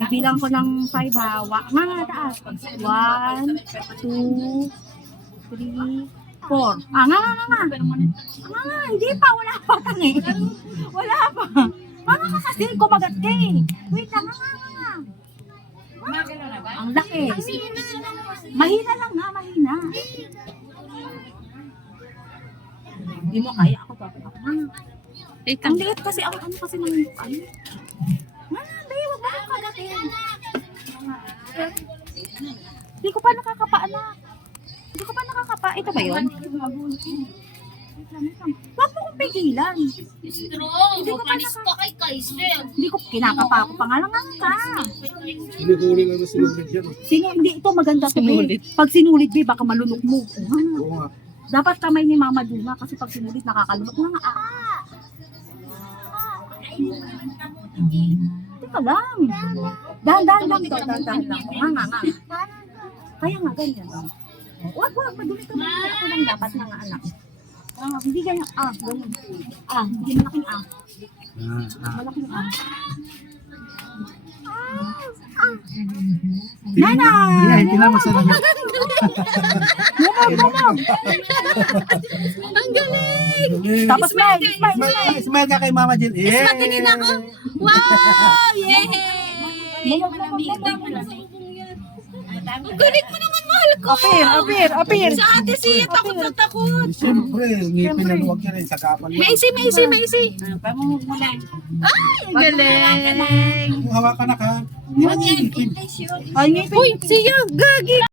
Bibilang ko ng 5 ha. Nga nga, taas. 1, 2, 3, 4. Ah, nga. Hindi pa. Wala pa tangi. Wala pa. Mga ka kasi, kumagat ka eh. Wait lang, nga. Ang laki. Mahina lang nga, mahina. Hindi mo kaya ako pa. Ang liit kasi, ang ano kasi ng ano. Hindi, wag mo kong kagatin. Hindi ko pa nakakapa, anak. Hindi ko pa nakakapa. Ito ba yun? Wag mo kong pigilan. Hindi ko panis pa kay Kaiser. Hindi ko kinakapa ako pa nga lang ka. Sinuhuli lang na sinulit yan. Hindi ito maganda to eh. Pag sinulit be, baka malunok mo. Oo nga. Dapat kamay ni Mama Duna kasi pag sinulit nakakalunok na nga. Teka lang. Dahan-dahan lang. Nga. Kaya nga, ganyan. Wag, madumi ka muna. Ako lang dapat mga anak. Hindi ganyan. Ganyan. Hindi malaking Malaking Nanay! Hindi naman sa namin. Bumog! Ang galing! Tapos smile. Smile ka kay Mama Jill. Yeah! Patingin ako. Wow! Yay! Ang galing mo naman, mahal ko. Apir. Sa ate siya, takot na takot. Siyempre, ngipin na huwag yan. Sa kapal. Maisi. Pamumog mo lang. Ay, galing. Hawakan na ka. Ay, ngipin. Uy, siya, gagi.